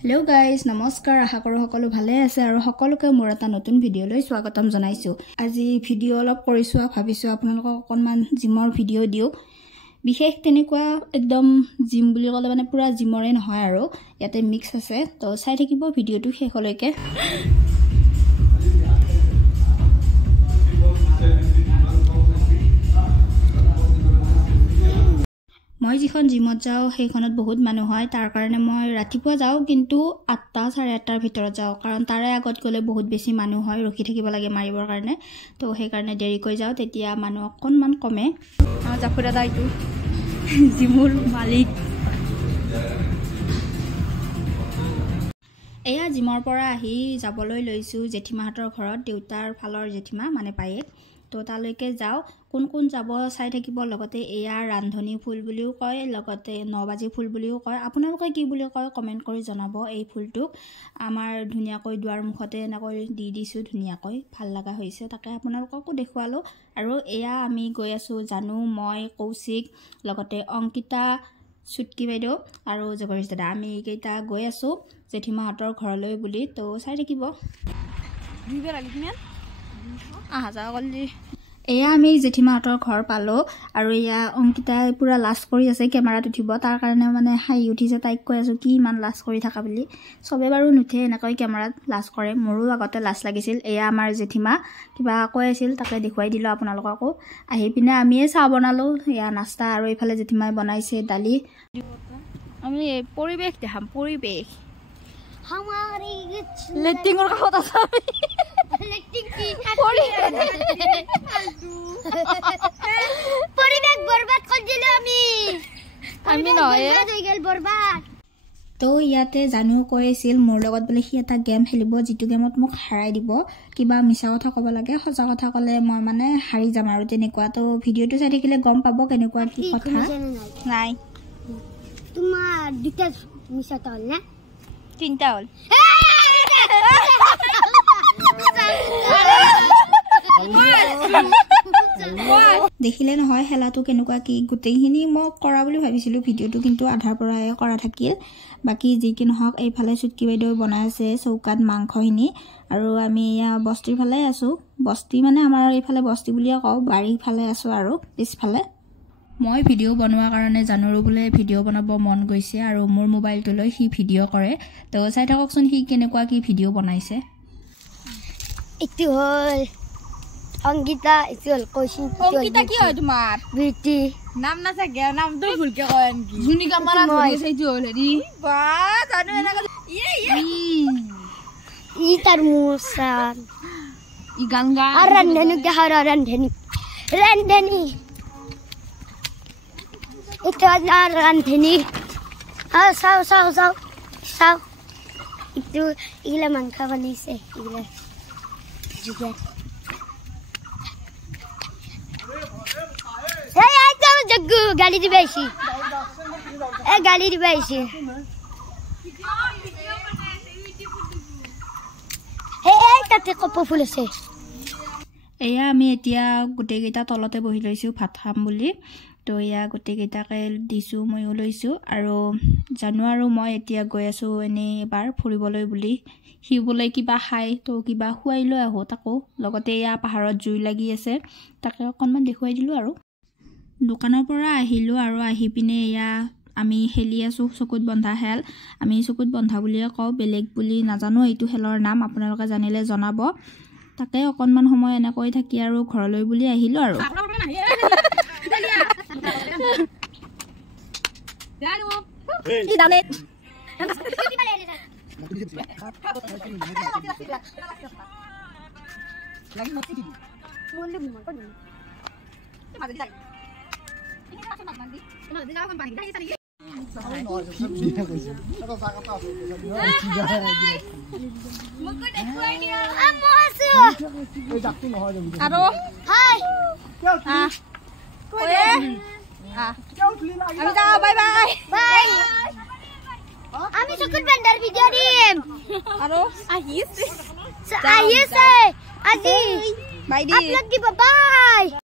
hello guys नमस्कार आशा करो সকলো ভালে আছে আৰু সকলোকে মোৰ এটা নতুন ভিডিঅলৈ স্বাগতম জনাইছো আজি ভিডিঅ অলপ কৰিছো ভাবিছো আপোনালোকক অকনমান জিমৰ ভিডিঅ দিও বিশেষ তেনেকুৱা একদম জিম বুলি ক'লে মানে পুৰা জিমৰে নহয় আৰু ইয়াতে মিক্স আছে তো চাই থাকিব ভিডিঅটো শেষলৈকে মই যিখন জিমত যাও সেইখনত বহুত মানুহ হয় তাৰ কাৰণে মই ৰাতিপুৱা যাও কিন্তু 8টা 8:30 ভিতৰত যাও কাৰণ তাৰে আগত গলে বহুত বেছি মানুহ হয় ৰখি থাকিব লাগে মাৰিবৰ কাৰণে তো সেই কাৰণে দেৰি কৈ যাও তেতিয়া মানুহ অকনমান কমে জাফুৰা দাইটো জিমুৰ মালিক এয়া জিমৰ পৰা আহি যাবলৈ লৈছো জেঠিমাহতৰ ঘৰত দেউতাৰ ফালৰ জেঠিমা মানে পায়েক তো তালৈকে যাও কোন কোন যাব চাই থাকিব লগতে এয়া ৰান্ধনী ফুল বুলিও কয় লগতে নবাজি ফুল বুলিও কয় আপোনালোকে কি বুলি কয় কমেন্ট কৰি জনাব এই ফুলটো আমাৰ ধুনিয়াকৈ দুৱাৰ মুখতে এনেকৈ দি দিছো ধুনিয়াকৈ ভাল লাগা হৈছে তাকে আপোনালোককো দেখুৱালো আৰু এয়া আমি গৈ আছো জানু মই কৌশিক লগতে অংকিতা সুটকি বাইদেউ আৰু জগৰিশ দাদা আমি কেইটা গৈ আছো জেঠিমাহতৰ ঘৰলৈ বুলি তো চাই থাকিব দুইবাৰ লাগিনে আহা যা গলি এয়া আমি জেঠিমাহতৰ ঘৰ পালো আৰু এয়া অংকিতাই পুৰা লাজ কৰি আছে কেমেৰাত উঠিব তাৰ কাৰণে মানে হাই উঠিছে তাইক কৈ আছো কি ইমান লাজ কৰি থাকা বুলি সবে বাৰু নুঠে এনেকৈ কেমেৰাত লাজ কৰে মোৰো আগতে লাজ লাগিছিল এয়া আমাৰ জেঠিমা কিবা কৈ আছিল তাকে দেখুৱাই দিলো আপোনালোককো আহি পিনে আমিয়ে চাহ বনালো এয়া নাস্তা আৰু ইফালে জেঠিমাই বনাইছে দালি আমি পৰিবেশ দেখাম পৰিবেশ हमारी লেটিংৰ কাষত আছে इलेक्ट्रिक की परिवेश बर्बाद कर दिलो আমি নহয় হৈ গেল বৰবাদ তো ইয়াতে জানু কৈছিল মোৰ লগত বলে সি এটা গেম খেলিব যেটো গেমত মোক হাৰাই দিব কিবা মিছা কথা ক'ব লাগে সঁচা কথা ক'লে মই মানে হাৰি যাম আৰু তেনেকুৱা তো ভিডিঅটো চাই থাকিলে গম পাব কেনেকুৱা কি কথা নাই তোমাৰ দুটা মিছা হ'ল না তিনটা হ'ল দেখিলে নহয় হেলাটো কেনেকুৱা কি গুটেইখিনি মই কৰা বুলি ভাবিছিলো ভিডিঅটো কিন্তু আধাৰ পৰাই কৰা থাকিল বাকি যি কি নহক এইফালে সুটকি বাইদেউ বনাই আছে চৌকাত মাংসখিনি আৰু আমি ইয়া বস্তিৰ ফালে আছো বস্তি মানে আমাৰ এইফালে বস্তি বুলিয়ে কও বাড়ি ফালে আছো আৰু পিছফালে মই ভিডিও বনোৱা কাৰণে জানুৰো বলে ভিডিও বনাব মন গৈছে আৰু মোৰ মোবাইলটো লৈ হি ভিডিও কৰে তো চাই থাককচোন হি কেনেকুৱা কি ভিডিও বনাইছে ইটো হল অংকিতা ইটো হল কৌশিক অংকিতা কি হয় তোমাৰ বিটি নাম না থাকে নামটো ভুলকে কয় আনকি জুনি কামাৰা ধৰি চাইটো হল হেৰি বা জানো এনেকা ই তাৰ মুছান ই গংগা ৰান্ধনী দেখাৰ ৰান্ধনী itu ranthini sao itu igla mangka banise igla juga hey aita jaggu gali dibeshi gali dibeshi hey tate kopo ফুল আছে এয়া আমি এতিয়া গুটে কেইটা তলতে বহি লৈছো ভাত খাম বুলি তো ইয়া গুটে কেইটাকে দিছো মইও লৈছো আৰু জানু আৰু মই এতিয়া গৈ আছো এনে এবাৰ ফুৰিবলৈ বুলি হিবলৈ কিবা খাই তো কিবা খুৱাই লৈ আহো তাকো লগতে ইয়া পাহাৰত জুই লাগি আছে তাকে অকনমান দেখুৱাই দিলো আৰু দোকানৰ পৰা আহিলো আৰু আহি পিনে ইয়া আমি হেলি আছো চকুত বন্ধা হেল আমি চকুত বন্ধা বুলিয়ে কও বেলেগ বুলি নাজানো এইটো হেলৰ নাম আপোনালোকে জানিলে জনাব তাকে অকনমান সময় এনেকৈ থাকি আৰু ঘৰলৈ বুলি আহিলো আৰু কি দানে লাগি মতি দিবি বললি মন কর তে মাঝে লাগি ini langsung mandi ini dia langsung panik dia tadi মকো দেখুৱাই দিয়া আমছো এই যাকটো নহয় যাবি আৰু হাই ওয়ে আমি যাও বাই বাই বাই আমি চকুত বান্দাৰ ভিডিও দিম আৰু আহিছে আজি বাই দি আপলোড দিব বাই